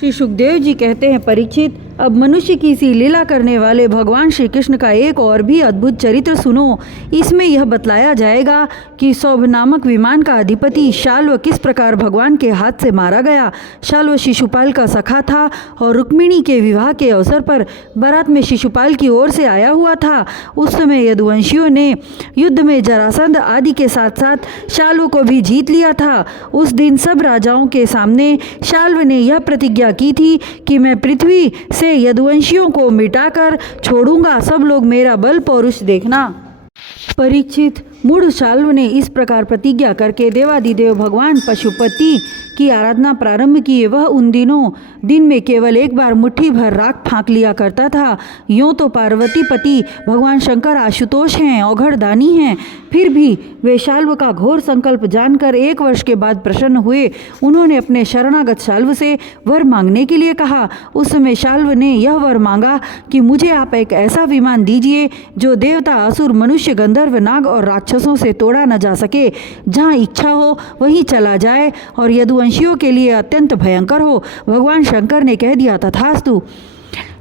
श्री सुखदेव जी कहते हैं, परीक्षित, अब मनुष्य की सी लीला करने वाले भगवान श्री कृष्ण का एक और भी अद्भुत चरित्र सुनो। इसमें यह बतलाया जाएगा कि सौभ नामक विमान का अधिपति शाल्व किस प्रकार भगवान के हाथ से मारा गया। शाल्व शिशुपाल का सखा था और रुक्मिणी के विवाह के अवसर पर बारात में शिशुपाल की ओर से आया हुआ था। उस समय यदुवंशियों ने युद्ध में जरासंध आदि के साथ साथ शाल्व को भी जीत लिया था। उस दिन सब राजाओं के सामने शाल्व ने यह प्रतिज्ञा की थी कि मैं पृथ्वी से यदुवंशियों को मिटाकर छोड़ूंगा, सब लोग मेरा बल पौरुष देखना। परीक्षित, मूढ़ शाल्व ने इस प्रकार प्रतिज्ञा करके देवादिदेव भगवान पशुपति की आराधना प्रारंभ की। वह उन दिनों दिन में केवल एक बार मुट्ठी भर राख फाँक लिया करता था। यूँ तो पार्वती पति भगवान शंकर आशुतोष हैं, औघड़ दानी हैं, फिर भी वे शाल्व का घोर संकल्प जानकर 1 वर्ष के बाद प्रसन्न हुए। उन्होंने अपने शरणागत शाल्व से वर मांगने के लिए कहा। उस समय शाल्व ने यह वर मांगा कि मुझे आप एक ऐसा विमान दीजिए जो देवता, असुर, मनुष्य, गंधर्व, नाग और राक्षसों से तोड़ा न जा सके, जहाँ इच्छा हो वहीं चला जाए और यदुवंशियों के लिए अत्यंत भयंकर हो। भगवान शंकर ने कह दिया, तथास्तु।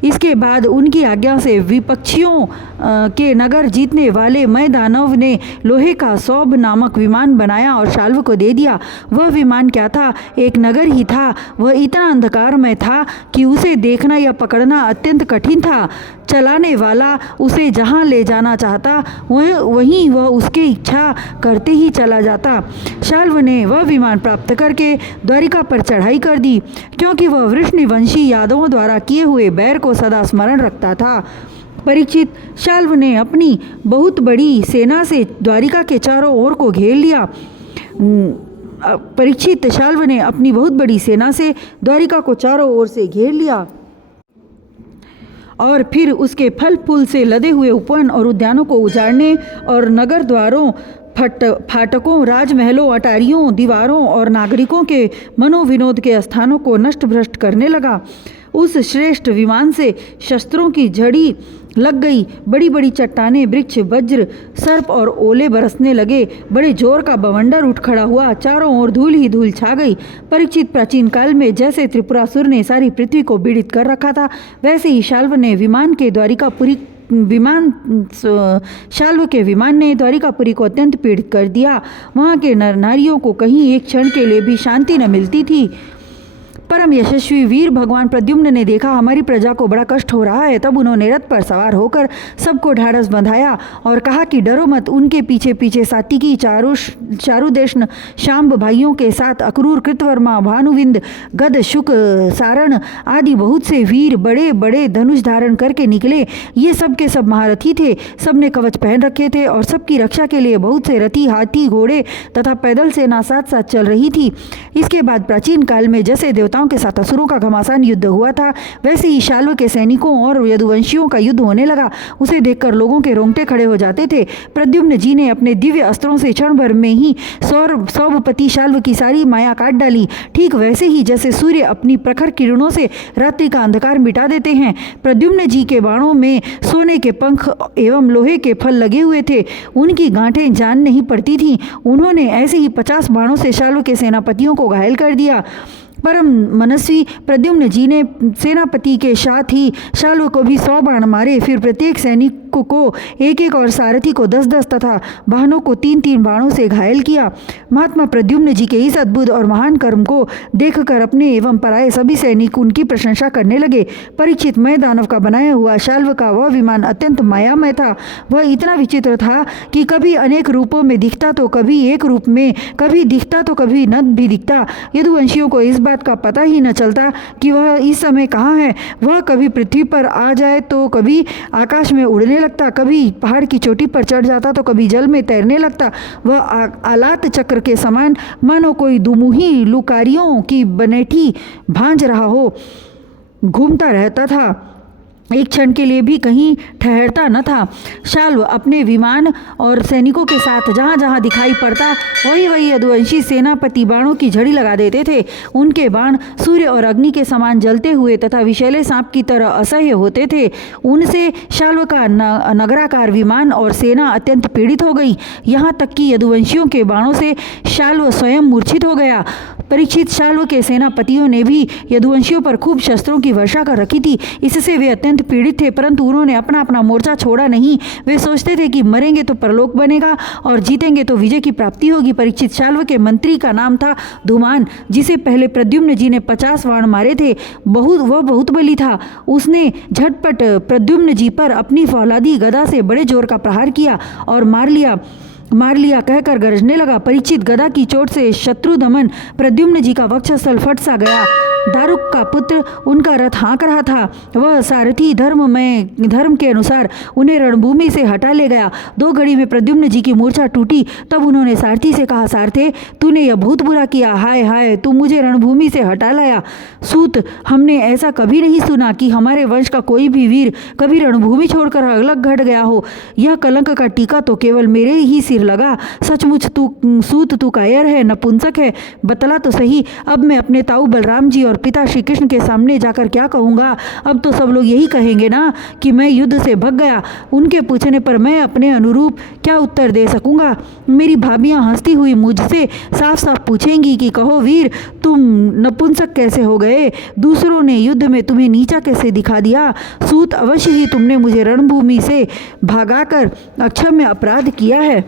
इसके बाद उनकी आज्ञा से विपक्षियों के नगर जीतने वाले मैं दानव ने लोहे का सौभ नामक विमान बनाया और शाल्व को दे दिया। वह विमान क्या था? एक नगर ही था। वह इतना अंधकारमय था कि उसे देखना या पकड़ना अत्यंत कठिन था। चलाने वाला उसे जहाँ ले जाना चाहता वहीं वह उसकी इच्छा करते ही चला जाता। शाल्व ने वह विमान प्राप्त करके द्वारिका पर चढ़ाई कर दी, क्योंकि वह वृष्णिवंशी यादवों द्वारा किए हुए बैर को सदा स्मरण रखता था। परीक्षित, शाल्व ने अपनी बहुत बड़ी सेना से द्वारिका के चारों ओर को घेर लिया। परीक्षित, शाल्व ने अपनी बहुत बड़ी सेना से द्वारिका को चारों ओर से घेर लिया और फिर उसके फल फूल से लदे हुए उपवन और उद्यानों को उजाड़ने और नगर द्वारों, फाटकों, राजमहलों, अटारियों, दीवारों और नागरिकों के मनोविनोद के स्थानों को नष्ट भ्रष्ट करने लगा। उस श्रेष्ठ विमान से शस्त्रों की झड़ी लग गई। बड़ी बड़ी चट्टानें, वृक्ष, वज्र, सर्प और ओले बरसने लगे। बड़े जोर का बवंडर उठ खड़ा हुआ। चारों ओर धूल ही धूल छा गई। परीक्षित, प्राचीन काल में जैसे त्रिपुरासुर ने सारी पृथ्वी को पीड़ित कर रखा था, वैसे ही शाल्व के विमान ने द्वारिकापुरी को अत्यंत पीड़ित कर दिया। वहाँ के नर नारियों को कहीं एक क्षण के लिए भी शांति न मिलती थी। परम यशस्वी वीर भगवान प्रद्युम्न ने देखा हमारी प्रजा को बड़ा कष्ट हो रहा है। तब उन्होंने रथ पर सवार होकर सबको ढाढ़स बंधाया और कहा कि डरो मत। उनके पीछे पीछे सात्विकी, चारुदेशन, शांब भाइयों के साथ अक्रूर, कृतवर्मा, भानुविंद, गद, शुक, सारण आदि बहुत से वीर बड़े बड़े धनुष धारण करके निकले। ये सब के सब महारथी थे। सबने कवच पहन रखे थे और सबकी रक्षा के लिए बहुत से रथी, हाथी, घोड़े तथा पैदल सेना साथ साथ चल रही थी। इसके बाद प्राचीन काल में जैसे देवताओं के साथ असुरों का घमासान युद्ध हुआ था, वैसे ही शाल्व के सैनिकों और यदुवंशियों का युद्ध होने लगा। उसे देखकर लोगों के रोंगटे खड़े हो जाते थे। प्रद्युम्न जी ने अपने दिव्य अस्त्रों से क्षण भर में ही सौभपति शाल्व की सारी माया काट डाली। ठीक वैसे ही जैसे सूर्य अपनी प्रखर किरणों से रात्रि का अंधकार मिटा देते हैं। प्रद्युम्न जी के बाणों में सोने के पंख एवं लोहे के फल लगे हुए थे। उनकी गांठें जान नहीं पड़ती थीं। उन्होंने ऐसे ही 50 बाणों से शाल्व के सेनापतियों को घायल कर दिया। परम मनस्वी प्रद्युम्न जी ने सेनापति के साथ ही शाल्व को भी 100 बाण मारे। फिर प्रत्येक सैनिक को 1-1 और सारथी को 10-10 तथा वाहनों को 3-3 बाणों से घायल किया। महात्मा प्रद्युम्न जी के इस अद्भुत और महान कर्म को देखकर अपने एवं पराये सभी सैनिक उनकी प्रशंसा करने लगे। परीक्षित, मैं दानव का बनाया हुआ शाल्व का वह विमान अत्यंत मायामय था। वह इतना विचित्र था कि कभी अनेक रूपों में दिखता तो कभी एक रूप में, कभी दिखता तो कभी न भी दिखता। यदुवंशियों को इस बात का पता ही न चलता कि वह इस समय कहाँ है। वह कभी पृथ्वी पर आ जाए तो कभी आकाश में उड़ने लगता, कभी पहाड़ की चोटी पर चढ़ जाता तो कभी जल में तैरने लगता। वह आलात चक्र के समान मानो कोई दुमुही लुकारियों की बनेठी भांज रहा हो घूमता रहता था। एक क्षण के लिए भी कहीं ठहरता न था। शाल्व अपने विमान और सैनिकों के साथ जहाँ जहाँ दिखाई पड़ता वही यदुवंशी सेनापति बाणों की झड़ी लगा देते थे। उनके बाण सूर्य और अग्नि के समान जलते हुए तथा विषैले सांप की तरह असह्य होते थे। उनसे शाल्व का नगराकार विमान और सेना अत्यंत पीड़ित हो गई। यहाँ तक कि यदुवंशियों के बाणों से शाल्व स्वयं मूर्छित हो गया। परीक्षित शाल्व के सेनापतियों ने भी यदुवंशियों पर खूब शस्त्रों की वर्षा कर रखी थी। इससे वे अत्यंत पीड़ित थे, परंतु उन्होंने अपना अपना मोर्चा छोड़ा नहीं। वे सोचते थे कि मरेंगे तो परलोक बनेगा और जीतेंगे तो विजय की प्राप्ति होगी। परीक्षित शाल्व के मंत्री का नाम था धूमान, जिसे पहले प्रद्युम्न जी ने 50 बाण मारे थे। वह बहुत बली था। उसने झटपट प्रद्युम्न जी पर अपनी फौलादी गदा से बड़े जोर का प्रहार किया और मार लिया कहकर गरजने लगा। परीक्षित गदा की चोट से शत्रुदमन प्रद्युम्न जी का वक्षस्थल फट सा गया। दारुक का पुत्र उनका रथ हाँक रहा था। वह सारथी धर्म के अनुसार उन्हें रणभूमि से हटा ले गया। 2 घड़ी में प्रद्युम्न जी की मूर्छा टूटी। तब उन्होंने सारथी से कहा, सारथे, तूने यह बहुत बुरा किया। हाय हाय, तू मुझे रणभूमि से हटा लाया। सूत, हमने ऐसा कभी नहीं सुना कि हमारे वंश का कोई भी वीर कभी रणभूमि छोड़कर अलग घट गया हो। यह कलंक का टीका तो केवल मेरे ही सिर लगा। सचमुच तू कायर है, नपुंसक है। बतला तो सही, अब मैं अपने ताऊ बलराम जी और पिता श्री कृष्ण के सामने जाकर क्या कहूँगा? अब तो सब लोग यही कहेंगे ना कि मैं युद्ध से भग गया। उनके पूछने पर मैं अपने अनुरूप क्या उत्तर दे सकूँगा? मेरी भाभियाँ हंसती हुई मुझसे साफ साफ पूछेंगी कि कहो वीर, तुम नपुंसक कैसे हो गए? दूसरों ने युद्ध में तुम्हें नीचा कैसे दिखा दिया? सूत, अवश्य ही तुमने मुझे रणभूमि से भागाकर अक्षम्य अपराध किया है।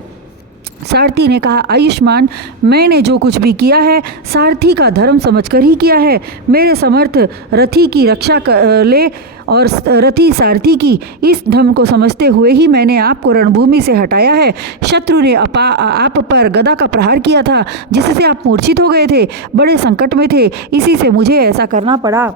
सारथी ने कहा, आयुष्मान, मैंने जो कुछ भी किया है सारथी का धर्म समझकर ही किया है। मेरे समर्थ रथी की रक्षा ले और रथी सारथी की, इस धर्म को समझते हुए ही मैंने आपको रणभूमि से हटाया है। शत्रु ने आप पर गदा का प्रहार किया था, जिससे आप मूर्छित हो गए थे, बड़े संकट में थे, इसी से मुझे ऐसा करना पड़ा।